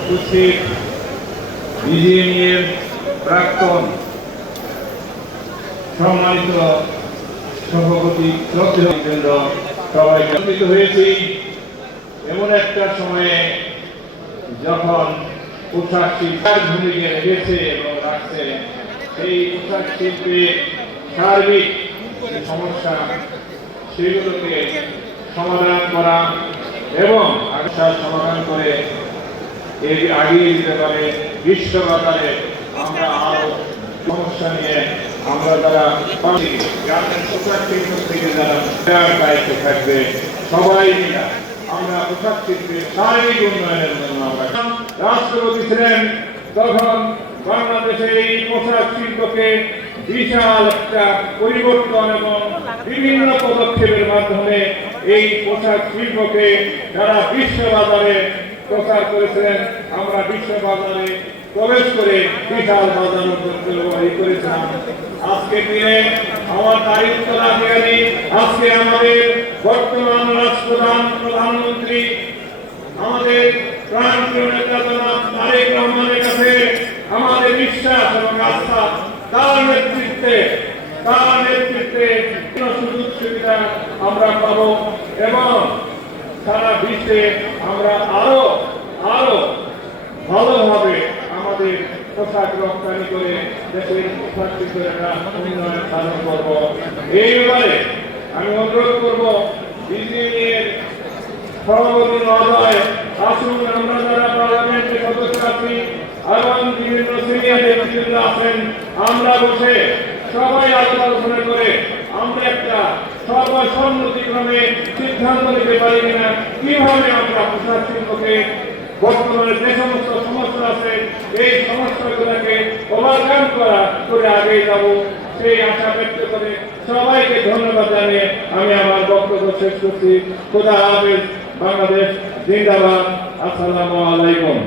উপস্থিত বিজিএমইএর প্রাক্তন সম্মানিত সভাপতি কেন্দ্র সবাই একত্রিত হয়েছি এমন একটা সময়ে যখন পোশাক শিল্পের ভূমিকা রেখেছে এবং রাখছে সেই পোশাক শিল্পের সার্বিক সমস্যা সেগুলোকে সমাধান করা এবং সমাধান করে আগিয়ে দিতে পারে বিশ্ববাজারে আমরা আরো সমস্যা নিয়ে আমরা যারা গ্রামের পোশাক শিল্প থেকে যারা দায়িত্বে থাকবে সবাই মিলে আমরা পোশাক শিল্পের সার্বিক উন্নয়নের জন্য রাষ্ট্রপতি ছিলেন তখন বাংলাদেশে এই পোশাক শিল্পকে বিশাল একটা পরিবর্তন এবং বিভিন্ন পদক্ষেপের মাধ্যমে এই পোশাক শিল্পকে যারা বিশ্ববাজারে প্রচার করেছিলেন আমরা বিশ্ববাজারে প্রবেশ করে বিশাল বাজার তৈরি করেছিলাম। আজকে দিনে আমার দায়িত্ব রাখেনি আজকে আমাদের বর্তমান প্রধানমন্ত্রী আমাদের প্রাণপ্রিয় নেতা জনাব তারেক রহমানের কাছে আমাদের বিশ্বাস এবং আস্থা তার নেতৃত্বে সুযোগ সুবিধা আমরা পাবো এবং সারা বিশ্বে আমরা আরো ভালোভাবে আমাদের পোশাক রপ্তানি করে দেশের পোশাক শিল্পের উন্নয়ন সাধন করব। এই ব্যাপারে আমি অনুরোধ করব বিজিএমইএর সভাপতি মহোদয় আসুন আমরা যারা পার্লামেন্টের সদস্য আছি এবং বিভিন্ন সিনিয়র নেতৃত্ব আছেন আমরা বসে সবাই আলোচনা করে আমরা একটা সর্বসম্মতিক্রমে সিদ্ধান্ত নিতে পারি কিনা কিভাবে আমরা পোশাক শিল্পকে বর্তমানে যে সমস্ত সমস্যা আছে এই সমস্যাগুলোকে ওভারকাম করে আগে যাব সেই আশা ব্যক্ত করে সবাইকে ধন্যবাদ জানিয়ে আমি আমার বক্তব্য শেষ করছি। খোদা হাফেজ। বাংলাদেশ জিন্দাবাদ। আসসালামু আলাইকুম।